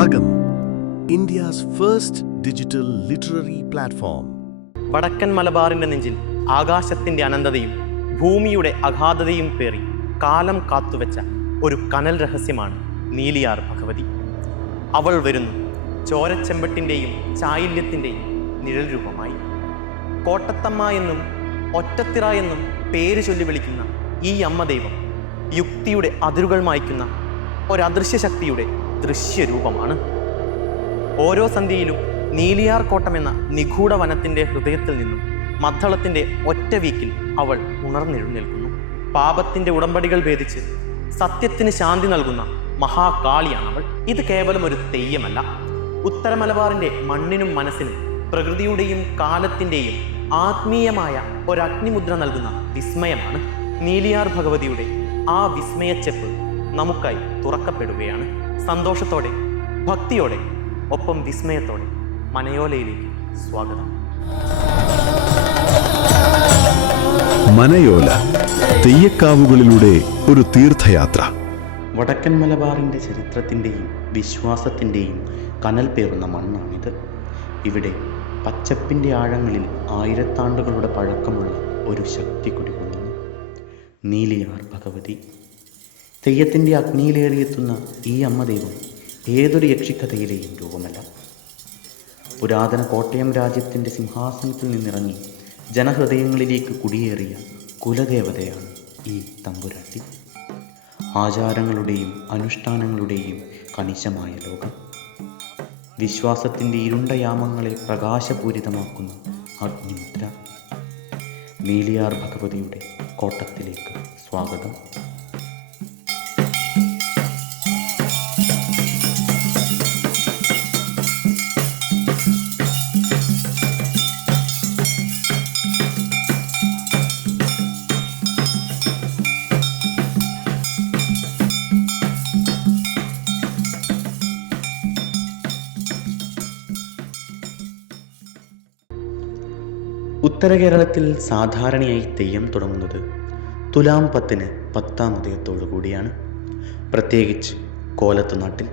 Agam, India's first digital literary platform. വടക്കൻ മലബാറിന്റെ നെഞ്ചിൽ ആകാശത്തിന്റെ അനന്തതയും ഭൂമിയുടെ അഗാധതയും പേറി കാലം കാത്തുവെച്ച ഒരു കനൽ രഹസ്യമാണ് നീലിയാർ ഭഗവതി. അവൾ വരുന്നു ചോരച്ചെമ്പട്ടിൻ്റെയും ചായില്യത്തിൻ്റെയും നിഴൽ രൂപമായി. കോട്ടത്തമ്മ എന്നും ഒറ്റത്തിറ എന്നും പേര് ചൊല്ലി വിളിക്കുന്ന ഈ അമ്മ ദൈവം യുക്തിയുടെ അതിരുകൾ മായ്ക്കുന്ന ഒരദൃശ്യ ശക്തിയുടെ ദൃശ്യരൂപമാണ്. ഓരോ സന്ധ്യയിലും നീലിയാർ കോട്ടമെന്ന നിഗൂഢ വനത്തിൻ്റെ ഹൃദയത്തിൽ നിന്നും മദ്ദളത്തിൻ്റെ ഒറ്റ വീക്കിൽ അവൾ ഉണർന്നെഴുന്നേൽക്കുന്നു. പാപത്തിൻ്റെ ഉടമ്പടികൾ ഭേദിച്ച് സത്യത്തിന് ശാന്തി നൽകുന്ന മഹാകാളിയാണവൾ. ഇത് കേവലം ഒരു തെയ്യമല്ല, ഉത്തര മലബാറിൻ്റെ മണ്ണിനും മനസ്സിനും പ്രകൃതിയുടെയും കാലത്തിൻ്റെയും ആത്മീയമായ ഒരഗ്നിമുദ്ര നൽകുന്ന വിസ്മയമാണ്. നീലിയാർ ഭഗവതിയുടെ ആ വിസ്മയച്ചെപ്പ് നമുക്കായി തുറക്കപ്പെടുകയാണ്. സന്തോഷത്തോടെ, ഭക്തിയോടെ, ഒപ്പം വിസ്മയത്തോടെ മനയോലയിലേക്ക് സ്വാഗതം. മനയോല, തെയ്യക്കാവുകളിലൂടെ ഒരു തീർത്ഥയാത്ര. വടക്കൻ മലബാറിൻ്റെ ചരിത്രത്തിൻ്റെയും വിശ്വാസത്തിൻ്റെയും കനൽ പേറുന്ന മണ്ണാണിത്. ഇവിടെ പച്ചപ്പിൻ്റെ ആഴങ്ങളിൽ ആയിരത്താണ്ടുകളുടെ പഴക്കമുള്ള ഒരു ശക്തി കുടികൊള്ളുന്നു. നീലിയാർ ഭഗവതി. തെയ്യത്തിൻ്റെ അഗ്നിയിലേറിയെത്തുന്ന ഈ അമ്മ ദൈവം ഏതൊരു യക്ഷിക്കഥയിലെയും രൂപമല്ല. പുരാതന കോട്ടയം രാജ്യത്തിൻ്റെ സിംഹാസനത്തിൽ നിന്നിറങ്ങി ജനഹൃദയങ്ങളിലേക്ക് കുടിയേറിയ കുലദേവതയാണ് ഈ തമ്പുരാട്ടി. ആചാരങ്ങളുടെയും അനുഷ്ഠാനങ്ങളുടെയും കണിശമായ ലോകം, വിശ്വാസത്തിൻ്റെ ഇരുണ്ട യാമങ്ങളെ പ്രകാശപൂരിതമാക്കുന്ന അഗ്നിമുദ്ര. നീലിയാർ ഭഗവതിയുടെ കോട്ടത്തിലേക്ക് സ്വാഗതം. ഉത്തര കേരളത്തിൽ സാധാരണയായി തെയ്യം തുടങ്ങുന്നത് തുലാം 10-ന് 10-ാം ഉദയത്തോടു കൂടിയാണ്. പ്രത്യേകിച്ച് കോലത്ത് നാട്ടിൽ.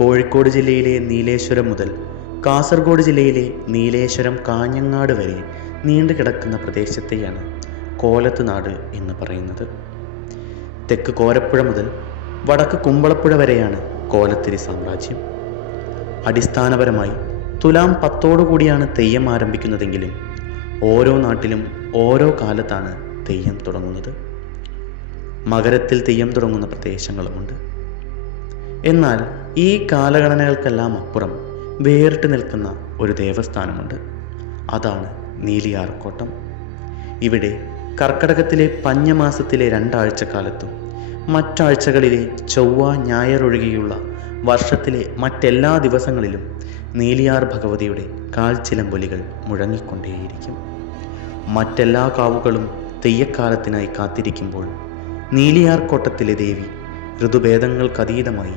കോഴിക്കോട് ജില്ലയിലെ നീലേശ്വരം മുതൽ കാസർഗോഡ് ജില്ലയിലെ നീലേശ്വരം കാഞ്ഞങ്ങാട് വരെ നീണ്ടു കിടക്കുന്ന പ്രദേശത്തെയാണ് കോലത്ത് നാട് എന്ന് പറയുന്നത്. തെക്ക് കോരപ്പുഴ മുതൽ വടക്ക് കുമ്പളപ്പുഴ വരെയാണ് കോലത്തിരി സാമ്രാജ്യം. അടിസ്ഥാനപരമായി തുലാം 10 കൂടിയാണ് തെയ്യം ആരംഭിക്കുന്നതെങ്കിലും ഓരോ നാട്ടിലും ഓരോ കാലത്താണ് തെയ്യം തുടങ്ങുന്നത്. മകരത്തിൽ തെയ്യം തുടങ്ങുന്ന പ്രദേശങ്ങളുമുണ്ട്. എന്നാൽ ഈ കാലഗണനകൾക്കെല്ലാം അപ്പുറം വേറിട്ട് നിൽക്കുന്ന ഒരു ദേവസ്ഥാനമുണ്ട്. അതാണ് നീലിയാർ കോട്ടം. ഇവിടെ കർക്കടകത്തിലെ പഞ്ഞമാസത്തിലെ 2 ആഴ്ചക്കാലത്തും മറ്റാഴ്ചകളിലെ ചൊവ്വ ഞായർ ഒഴികെയുള്ള വർഷത്തിലെ മറ്റെല്ലാ ദിവസങ്ങളിലും നീലിയാർ ഭഗവതിയുടെ കാൽച്ചിലമ്പൊലികൾ മുഴങ്ങിക്കൊണ്ടേയിരിക്കും. മറ്റെല്ലാ കാവുകളും തെയ്യക്കാലത്തിനായി കാത്തിരിക്കുമ്പോൾ നീലിയാർ കോട്ടത്തിലെ ദേവി ഋതുഭേദങ്ങൾക്കതീതമായി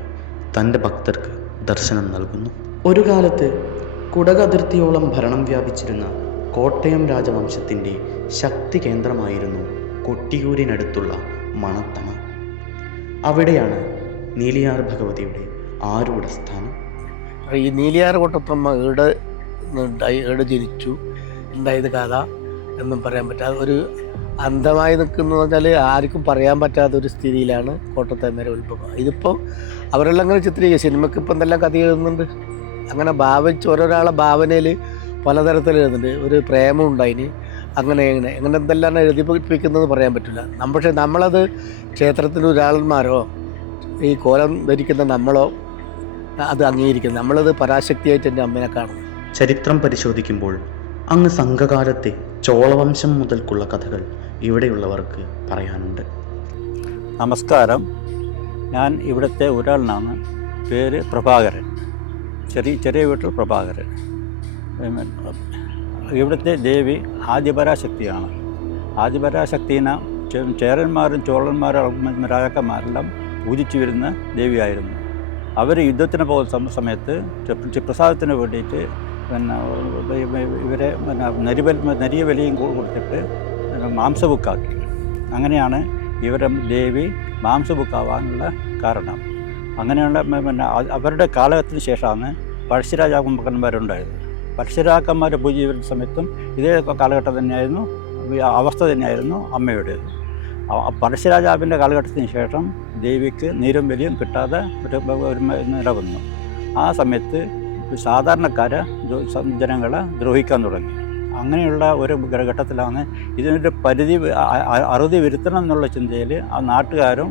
തൻ്റെ ഭക്തർക്ക് ദർശനം നൽകുന്നു. ഒരു കാലത്ത് കുടകതിർത്തിയോളം ഭരണം വ്യാപിച്ചിരുന്ന കോട്ടയം രാജവംശത്തിൻ്റെ ശക്തി കേന്ദ്രമായിരുന്നു കൊട്ടിയൂരിനടുത്തുള്ള മണത്തണ. അവിടെയാണ് നീലിയാർ ഭഗവതിയുടെ ആരൂഢസ്ഥാനം. ഈ നീലിയാർ കോട്ടത്തമ്മ ഏടെ ജനിച്ചു, ഉണ്ടായത് കഥ എന്നും പറയാൻ പറ്റാതെ ഒരു അന്ധമായി നിൽക്കുന്നത് വെച്ചാൽ ആർക്കും പറയാൻ പറ്റാത്തൊരു സ്ഥിതിയിലാണ് കോട്ടത്തമ്മയുടെ ഉത്ഭവം. ഇതിപ്പോൾ അവരെല്ലാം അങ്ങനെ ചിത്രീകരിക്കും. സിനിമയ്ക്ക് ഇപ്പം എന്തെല്ലാം കഥ എഴുതുന്നുണ്ട്. അങ്ങനെ ഭാവിച്ച് ഓരോരാളെ ഭാവനയിൽ പലതരത്തിൽ എഴുതുന്നുണ്ട്. ഒരു പ്രേമം ഉണ്ടായിന്, അങ്ങനെ എന്തെല്ലാം എഴുതിപ്പിക്കുന്നത് പറയാൻ പറ്റില്ല. പക്ഷേ നമ്മളത് ക്ഷേത്രത്തിൽ ഒരാളന്മാരോ ഈ കോലം ധരിക്കുന്ന നമ്മളോ അത് അംഗീകരിക്കുന്നത്. നമ്മളത് പരാശക്തിയായിട്ട് എൻ്റെ അമ്മേനെ കാണുന്നു. ചരിത്രം പരിശോധിക്കുമ്പോൾ അങ്ങ് സംഘകാലത്തെ ചോളവംശം മുതൽക്കുള്ള കഥകൾ ഇവിടെയുള്ളവർക്ക് പറയാനുണ്ട്. നമസ്കാരം, ഞാൻ ഇവിടുത്തെ ഒരാളിനാണ്. പേര് പ്രഭാകരൻ, ചെറിയ വീട്ടിൽ പ്രഭാകരൻ. ഇവിടുത്തെ ദേവി ആദിപരാശക്തിയാണ്. ആദിപരാശക്തിനെ ചേരന്മാരും ചോളന്മാരും രാജാക്കന്മാരെല്ലാം പൂജിച്ചു വരുന്ന ദേവിയായിരുന്നു. അവർ യുദ്ധത്തിന് പോകുന്ന സമയത്ത് പ്രസാദത്തിന് വേണ്ടിയിട്ട് ഇവരെ നരിയ വിലയും കൊടുത്തിട്ട് മാംസബുക്കാക്കി. അങ്ങനെയാണ് ഇവരെ ദേവി മാംസബുക്കാവാനുള്ള കാരണം. അങ്ങനെയുള്ള പിന്നെ അവരുടെ കാലഘട്ടത്തിന് ശേഷമാണ് പഴശ്ശിരാജാക്കന്മാരുണ്ടായത്. പഴശ്ശിരാജാക്കന്മാർ പൂജ ചെയ്യുന്ന സമയത്തും ഇതേ കാലഘട്ടം തന്നെയായിരുന്നു, അവസ്ഥ തന്നെയായിരുന്നു അമ്മയുടേത്. പഴശ്ശിരാജാവിൻ്റെ കാലഘട്ടത്തിന് ശേഷം ദേവിക്ക് നീരും വലിയും കിട്ടാതെ ഒരു നില വന്നു. ആ സമയത്ത് സാധാരണക്കാരെ ജനങ്ങളെ ദ്രോഹിക്കാൻ തുടങ്ങി. അങ്ങനെയുള്ള ഒരു ഘട്ടത്തിലാണ് ഇതിനൊരു പരിധി അറുതി വരുത്തണം എന്നുള്ള ചിന്തയിൽ ആ നാട്ടുകാരും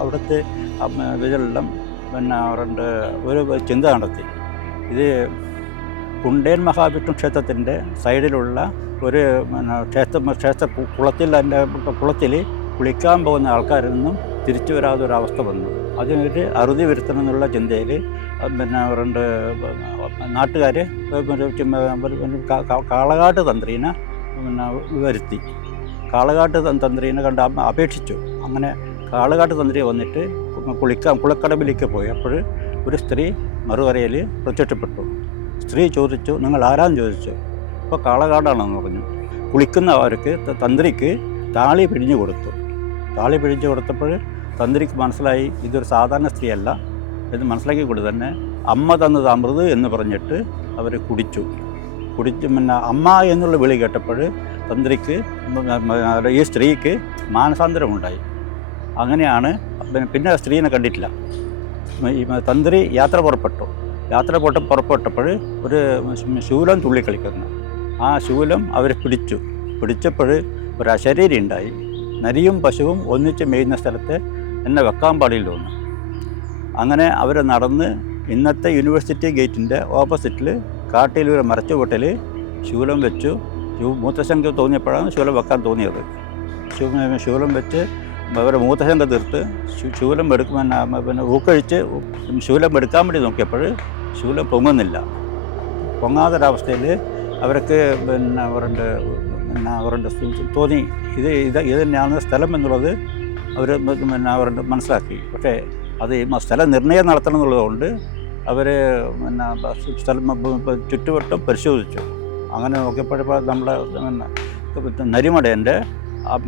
അവിടുത്തെ ഇതിലെല്ലാം പിന്നെ ഒരു ചിന്ത നടത്തി. ഇത് കുണ്ടേൻ മഹാവിഷ്ണു ക്ഷേത്രത്തിൻ്റെ സൈഡിലുള്ള ഒരു ക്ഷേത്ര കുളത്തിൽ കുളിക്കാൻ പോകുന്ന ആൾക്കാരിൽ നിന്നും തിരിച്ചു വരാതെ ഒരവസ്ഥ വന്നു. അതിനൊരു അറുതി വരുത്തണം എന്നുള്ള ചിന്തയിൽ പിന്നെ നാട്ടുകാർ കാളകാട്ട് തന്ത്രീനെ വരുത്തി. കാളകാട്ട് തന്ത്രീനെ കണ്ട് അപേക്ഷിച്ചു. അങ്ങനെ കാളകാട്ട് തന്ത്രി വന്നിട്ട് കുളക്കടവിലേക്ക് പോയി. അപ്പോൾ ഒരു സ്ത്രീ മറുകരയിൽ പ്രത്യക്ഷപ്പെട്ടു. സ്ത്രീ ചോദിച്ചു, നിങ്ങൾ ആരാന്ന് ചോദിച്ചു. അപ്പോൾ കാളകാടാണെന്ന് പറഞ്ഞു. കുളിക്കുന്നവർക്ക് തന്ത്രിക്ക് താളി പിഴിഞ്ഞു കൊടുത്തു. താളി പിഴിഞ്ഞു കൊടുത്തപ്പോൾ തന്ത്രിക്ക് മനസ്സിലായി ഇതൊരു സാധാരണ സ്ത്രീയല്ല എന്ന് മനസ്സിലാക്കി കൊണ്ട് തന്നെ അമ്മ തന്നത് അമൃത് എന്ന് പറഞ്ഞിട്ട് അവർ കുടിച്ചു. പിന്നെ അമ്മ എന്നുള്ള വിളി കേട്ടപ്പോൾ തന്ത്രിക്ക് ഈ സ്ത്രീക്ക് മാനസാന്തരമുണ്ടായി. അങ്ങനെയാണ് പിന്നെ സ്ത്രീനെ കണ്ടിട്ടില്ല. തന്ത്രി യാത്ര പുറപ്പെട്ടപ്പോൾ ഒരു ശൂലം തുള്ളിക്കളിക്കുന്നു. ആ ശൂലം അവർ പിടിച്ചപ്പോൾ ഒരു അശരീരി ഉണ്ടായി. നരിയും പശുവും ഒന്നിച്ച് മേയുന്ന സ്ഥലത്ത് എന്നെ വെക്കാൻ പാടില്ല എന്ന്. അങ്ങനെ അവർ നടന്ന് ഇന്നത്തെ യൂണിവേഴ്സിറ്റി ഗേറ്റിൻ്റെ ഓപ്പോസിറ്റിൽ കാട്ടിൽ ഒരു മരച്ചുവട്ടിൽ ശൂലം വെച്ചു. മൂത്രശങ്ക തോന്നിയപ്പോഴാണ് ശൂലം വെക്കാൻ തോന്നിയത്. ശൂലം വെച്ച് അവരെ മൂത്രശങ്ക തീർത്ത് ശൂലം പിന്നെ ഊക്കഴിച്ച് ശൂലം എടുക്കാൻ വേണ്ടി നോക്കിയപ്പോൾ ശൂലം പൊങ്ങുന്നില്ല. പൊങ്ങാതൊരവസ്ഥയിൽ അവർക്ക് അവരുടെ തോന്നി ഇത് തന്നെയാണ് സ്ഥലം എന്നുള്ളത് അവർ അവരുടെ മനസ്സിലാക്കി. പക്ഷേ അത് സ്ഥല നിർണ്ണയം നടത്തണം എന്നുള്ളതുകൊണ്ട് അവർ സ്ഥലം ചുറ്റുവട്ടം പരിശോധിച്ചു. അങ്ങനെ നോക്കിയപ്പോഴപ്പോൾ നമ്മുടെ നരിമടേൻ്റെ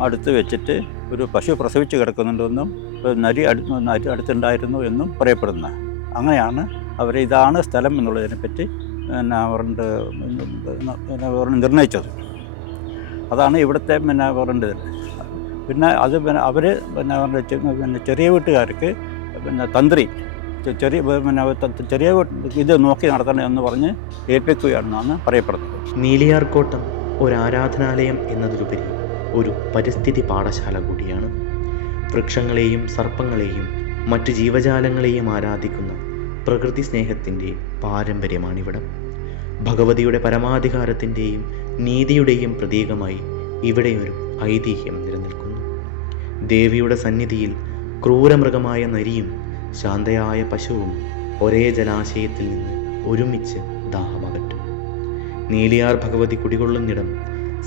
അടുത്ത് വെച്ചിട്ട് ഒരു പശു പ്രസവിച്ച് കിടക്കുന്നുണ്ടെന്നും നരി അടുത്തുണ്ടായിരുന്നു എന്നും പറയപ്പെടുന്നു. അങ്ങനെയാണ് അവർ ഇതാണ് സ്ഥലം എന്നുള്ളതിനെപ്പറ്റി നിർണയിച്ചത്. അതാണ് ഇവിടുത്തെ പറയേണ്ടത്. പിന്നെ അത് അവർ ചെറിയ വീട്ടുകാർക്ക് തന്ത്രി ചെറിയ ഇത് നോക്കി നടത്തണം എന്ന് പറഞ്ഞ് ഏൽപ്പിക്കുകയാണെന്നാണ് പറയപ്പെടുന്നത്. നീലിയാർകോട്ടം ഒരു ആരാധനാലയം എന്നതിലുപരി ഒരു പരിസ്ഥിതി പാഠശാല കൂടിയാണ്. വൃക്ഷങ്ങളെയും സർപ്പങ്ങളെയും മറ്റു ജീവജാലങ്ങളെയും ആരാധിക്കുന്ന പ്രകൃതി സ്നേഹത്തിൻ്റെ പാരമ്പര്യമാണിവിടം. ഭഗവതിയുടെ പരമാധികാരത്തിൻ്റെയും നീതിയുടെയും പ്രതീകമായി ഇവിടെ ഒരു ഐതിഹ്യം നിലനിൽക്കുന്നു. ദേവിയുടെ സന്നിധിയിൽ ക്രൂരമൃഗമായ നരിയും ശാന്തയായ പശുവും ഒരേ ജലാശയത്തിൽ നിന്ന് ഒരുമിച്ച് ദാഹമകറ്റും. നീലിയാർ ഭഗവതി കുടികൊള്ളുന്നിടം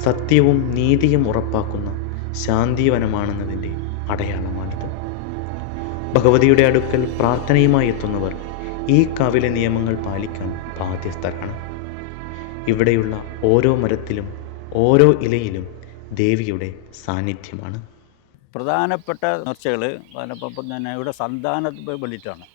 സത്യവും നീതിയും ഉറപ്പാക്കുന്ന ശാന്തിവനമാണെന്നതിൻ്റെ അടയാളമാണിത്. ഭഗവതിയുടെ അടുക്കൽ പ്രാർത്ഥനയുമായി എത്തുന്നവർ ഈ കാവിലെ നിയമങ്ങൾ പാലിക്കാൻ ബാധ്യസ്ഥരാണ്. ഇവിടെയുള്ള ഓരോ മരത്തിലും ഓരോ ഇലയിലും ദേവിയുടെ സാന്നിധ്യമാണ്. പ്രധാനപ്പെട്ട നേർച്ചകൾ ഇവിടെ സന്താനത്തിന് വേണ്ടിയിട്ടാണ്.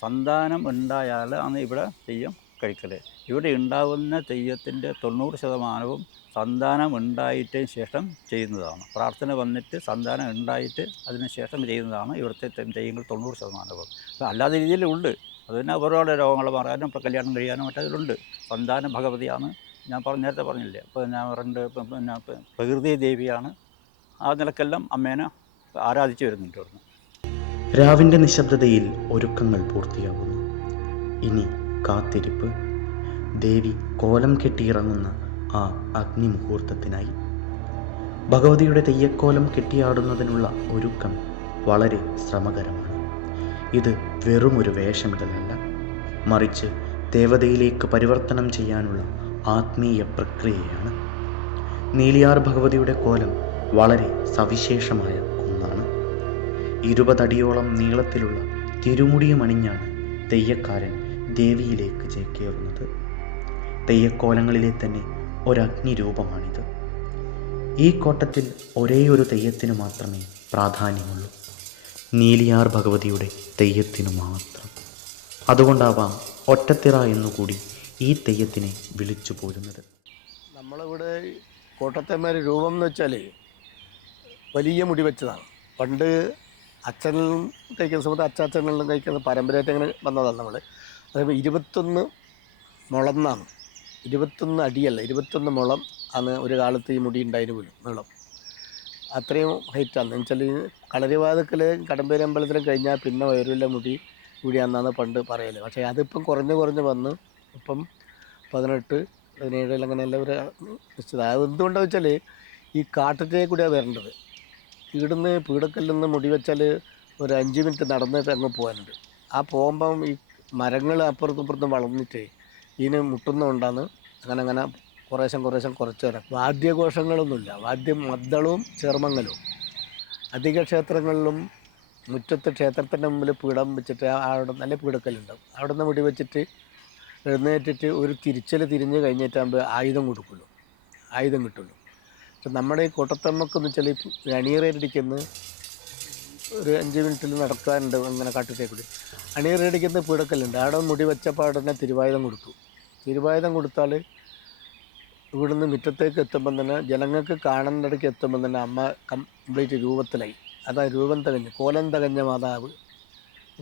സന്താനം ഉണ്ടായാൽ ആണ് ഇവിടെ തെയ്യം കഴിക്കൽ. ഇവിടെ ഉണ്ടാകുന്ന തെയ്യത്തിൻ്റെ 90% സന്താനം ഉണ്ടായിട്ടതിന് ശേഷം ചെയ്യുന്നതാണ്. പ്രാർത്ഥന വന്നിട്ട് സന്താനം ഉണ്ടായിട്ട് അതിന് ശേഷം ചെയ്യുന്നതാണ് ഇവിടുത്തെ തെയ്യങ്ങൾ 90%. അല്ലാത്ത രീതിയിലുണ്ട്. അതിന് ഒരുപാട് രോഗങ്ങൾ മാറാനും കല്യാണം കഴിയാനും മറ്റതിലുണ്ട്. സന്താന ഭഗവതിയാണ് ഞാൻ നേരത്തെ പറഞ്ഞില്ലേ. അപ്പോൾ ഞാൻ പിന്നെ പ്രകൃതി ദേവിയാണ്. ആ നിലക്കെല്ലാം അമ്മേനെ ആരാധിച്ചു വരുന്നുണ്ട് ഇവിടുന്ന്. രാവിൻ്റെ നിശബ്ദതയിൽ ഒരുക്കങ്ങൾ പൂർത്തിയാകുന്നു. ഇനി കാത്തിരിപ്പ്. ദേവി കോലം കെട്ടിയിറങ്ങുന്ന ആ അഗ്നിമുഹൂർത്തത്തിനായി. ഭഗവതിയുടെ തെയ്യക്കോലം കെട്ടിയാടുന്നതിനുള്ള ഒരുക്കം വളരെ ശ്രമകരമാണ്. ഇത് വെറുമൊരു വേഷമിടലല്ല, മറിച്ച് ദേവതയിലേക്ക് പരിവർത്തനം ചെയ്യാനുള്ള ആത്മീയ പ്രക്രിയയാണ്. നീലിയാർ ഭഗവതിയുടെ കോലം വളരെ സവിശേഷമായ ഒന്നാണ്. 20 അടിയോളം നീളത്തിലുള്ള തിരുമുടിയും അണിഞ്ഞാണ് തെയ്യക്കാരൻ ദേവിയിലേക്ക് ചേക്കേറുന്നത്. തെയ്യക്കോലങ്ങളിലെ തന്നെ ഒരഗ്നിരൂപമാണിത്. ഈ കോട്ടത്തിൽ ഒരേ ഒരു തെയ്യത്തിന് മാത്രമേ പ്രാധാന്യമുള്ളൂ. നീലിയാർ ഭഗവതിയുടെ തെയ്യത്തിനു മാത്രം. അതുകൊണ്ടാവാം ഒറ്റത്തിറ എന്നുകൂടി ഈ തെയ്യത്തിനെ വിളിച്ചു പോരുന്നത്. നമ്മളിവിടെ കോട്ടത്തമ്മ രൂപം എന്ന് വെച്ചാൽ വലിയ മുടി വെച്ചതാണ്. പണ്ട് അച്ഛനും കഴിക്കുന്ന സമയത്ത് അച്ചാച്ചനെല്ലാം കഴിക്കുന്ന പരമ്പരയായിട്ട് അങ്ങനെ വന്നതാണ് നമ്മൾ. അതേപോലെ 21 മുളം എന്നാണ്, 21 അടിയല്ല, 21 മുളം ആണ് ഒരു കാലത്ത് ഈ മുടി ഉണ്ടായതിന് പോലും നീളം. അത്രയും ഹൈറ്റാണ്. എന്ന് വെച്ചാൽ കളരിവാതക്കൽ കടമ്പേരി അമ്പലത്തിലും കഴിഞ്ഞാൽ പിന്നെ വയറില്ല മുടി കൂടിയാണെന്നാണ് പണ്ട് പറയൽ. പക്ഷേ അതിപ്പം കുറഞ്ഞ് വന്ന് ഇപ്പം 18, 17 അങ്ങനെയെല്ലാം ഒരു നിശ്ചിത. അത് എന്തുകൊണ്ടാണെന്ന് വെച്ചാൽ ഈ കാട്ടിലേ കൂടിയാണ് വരേണ്ടത്. ഇവിടുന്ന് പീടക്കല്ലിൽ നിന്ന് മുടി വെച്ചാൽ ഒരു 5 മിനിറ്റ് നടന്നിട്ട് അങ്ങ് പോകാനുണ്ട്. ആ പോകുമ്പം ഈ മരങ്ങൾ അപ്പുറത്തും ഇപ്പുറത്തും വളർന്നിട്ട് ഇതിന് മുട്ടുന്നതുകൊണ്ടാണ് അങ്ങനെ കുറച്ച് തരാം. വാദ്യഘോഷങ്ങളൊന്നുമില്ല. മദ്ദളവും ചെറുമങ്ങലും. അധിക ക്ഷേത്രങ്ങളിലും മുറ്റത്ത് ക്ഷേത്രത്തിൻ്റെ മുമ്പിൽ പീഠം വെച്ചിട്ട് അവിടെ നല്ല പീടക്കല്ലുണ്ടാവും. അവിടെ നിന്ന് മുടി വെച്ചിട്ട് എഴുന്നേറ്റിട്ട് ഒരു തിരിഞ്ഞ് കഴിഞ്ഞിട്ടാകുമ്പോൾ ആയുധം കിട്ടുള്ളൂ. പക്ഷെ നമ്മുടെ ഈ കോട്ടത്തമ്മക്കെന്ന് വെച്ചാൽ അണിയറയടിക്കുന്ന ഒരു 5 മിനിറ്റിൽ നടക്കാനുണ്ട്. അങ്ങനെ കാട്ടിട്ടേക്കൂടി അണിയറയടിക്കുന്ന പീടക്കല്ലുണ്ട്. അവിടെ മുടി വെച്ചപ്പോൾ അവിടെ തന്നെ തിരുവായുധം കൊടുത്താൽ ഇവിടുന്ന് മുറ്റത്തേക്ക് എത്തുമ്പം തന്നെ ജനങ്ങൾക്ക് കാണുന്നിടയ്ക്ക് എത്തുമ്പം തന്നെ അമ്മ കംപ്ലീറ്റ് രൂപത്തിലായി. അതാ രൂപം തികഞ്ഞ് കോലം തികഞ്ഞ മാതാവ്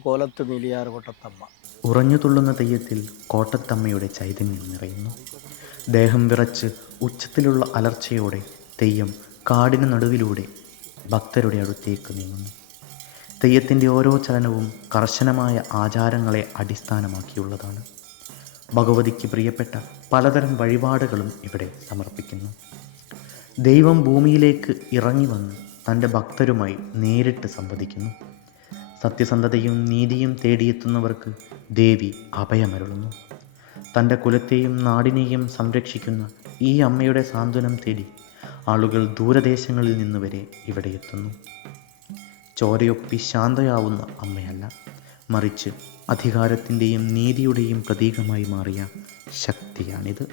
കോലത്ത് നീലിയാർ കോട്ടത്തമ്മ. ഉറഞ്ഞു തുള്ളുന്ന തെയ്യത്തിൽ കോട്ടത്തമ്മയുടെ ചൈതന്യം നിറയുന്നു. ദേഹം വിറച്ച് ഉച്ചത്തിലുള്ള അലർച്ചയോടെ തെയ്യം കാടിന് നടുവിലൂടെ ഭക്തരുടെ അടുത്തേക്ക് നീങ്ങുന്നു. തെയ്യത്തിൻ്റെ ഓരോ ചലനവും കർശനമായ ആചാരങ്ങളെ അടിസ്ഥാനമാക്കിയുള്ളതാണ്. ഭഗവതിക്ക് പ്രിയപ്പെട്ട പലതരം വഴിപാടുകളും ഇവിടെ സമർപ്പിക്കുന്നു. ദൈവം ഭൂമിയിലേക്ക് ഇറങ്ങി വന്ന് തൻ്റെ ഭക്തരുമായി നേരിട്ട് സംവദിക്കുന്നു. സത്യസന്ധതയും നീതിയും തേടിയെത്തുന്നവർക്ക് ദേവി അഭയമരുളുന്നു. തൻ്റെ കുലത്തെയും നാടിനെയും സംരക്ഷിക്കുന്ന ഈ അമ്മയുടെ സാന്ത്വനം തേടി ആളുകൾ ദൂരദേശങ്ങളിൽ നിന്ന് വരെ ഇവിടെ എത്തുന്നു. ചോരയൊപ്പി ശാന്തയാവുന്ന അമ്മയല്ല, മറിച്ച് അധികാരത്തിൻ്റെയും നീതിയുടെയും പ്രതീകമായി മാറിയ ശക്തിയാണിത്.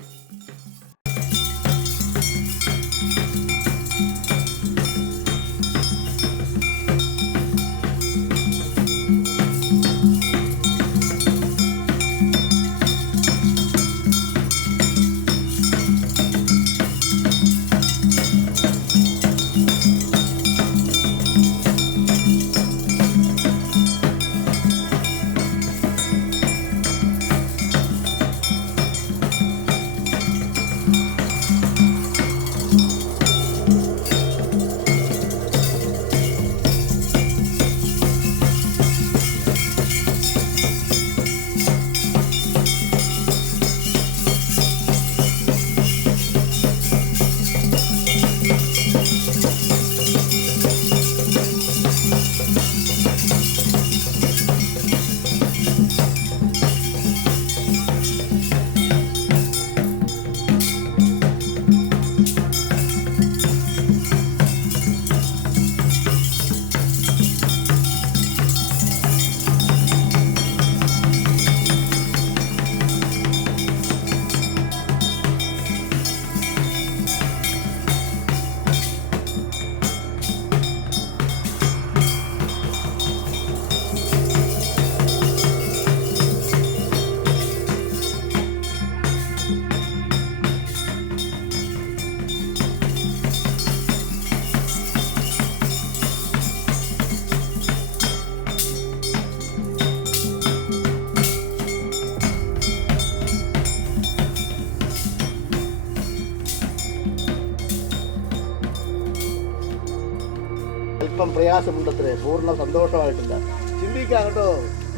അല്പം പ്രയാസമുണ്ടത്രേ, പൂർണ്ണ സന്തോഷമായിട്ടില്ല. ചിന്തിക്കാം കേട്ടോ.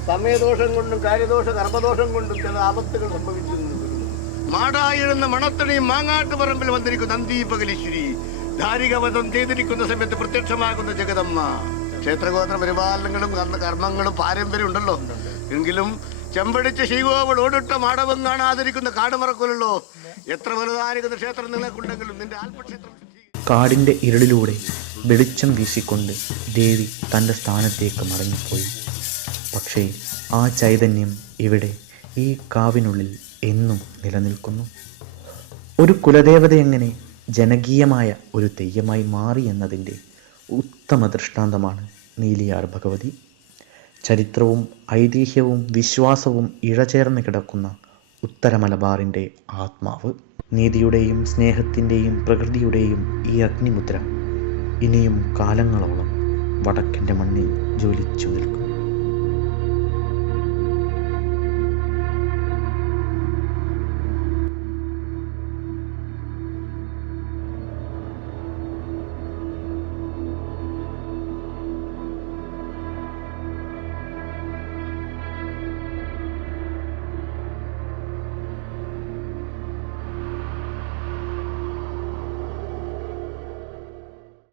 സമയദോഷം കൊണ്ടും കാര്യദോഷ കർമ്മദോഷം കൊണ്ടും ചില ആപത്തുകൾ സംഭവിച്ചു. മാടായിരുന്ന മണത്തണി മാങ്ങാട്ട് പറമ്പിൽ വന്നിരിക്കുന്ന നന്ദീപകലീശ്വരി ധാരികവധം ചെയ്തിരിക്കുന്ന സമയത്ത് പ്രത്യക്ഷമാകുന്ന ജഗദമ്മ. ക്ഷേത്രഗോത്ര പരിപാലനങ്ങളും കർമ്മങ്ങളും പാരമ്പര്യം ഉണ്ടല്ലോ. എങ്കിലും ചെമ്പടിച്ച ശീകോവൾ ഓടിട്ട മാടവം കാണാതിരിക്കുന്ന കാട് മറക്കുമല്ലോ. എത്ര വലുതായിരിക്കുന്ന ക്ഷേത്രം നിങ്ങൾക്കുണ്ടെങ്കിലും നിന്റെ ആത്മക്ഷേത്രം. കാടിൻ്റെ ഇരുളിലൂടെ വെളിച്ചം വീശിക്കൊണ്ട് ദേവി തൻ്റെ സ്ഥാനത്തേക്ക് മടങ്ങിപ്പോയി. പക്ഷേ ആ ചൈതന്യം ഇവിടെ ഈ കാവിനുള്ളിൽ എന്നും നിലനിൽക്കുന്നു. ഒരു കുലദേവത എങ്ങനെ ജനകീയമായ ഒരു തെയ്യമായി മാറി എന്നതിൻ്റെ ഉത്തമ ദൃഷ്ടാന്തമാണ് നീലിയാർ ഭഗവതി. ചരിത്രവും ഐതിഹ്യവും വിശ്വാസവും ഇഴചേർന്ന് കിടക്കുന്ന ഉത്തര മലബാറിൻ്റെ ആത്മാവ്. നീതിയുടെയും സ്നേഹത്തിൻ്റെയും പ്രകൃതിയുടെയും ഈ അഗ്നിമുദ്ര ഇനിയും കാലങ്ങളോളം വടക്കൻ്റെ മണ്ണിൽ ജ്വലിച്ചു നിൽക്കും.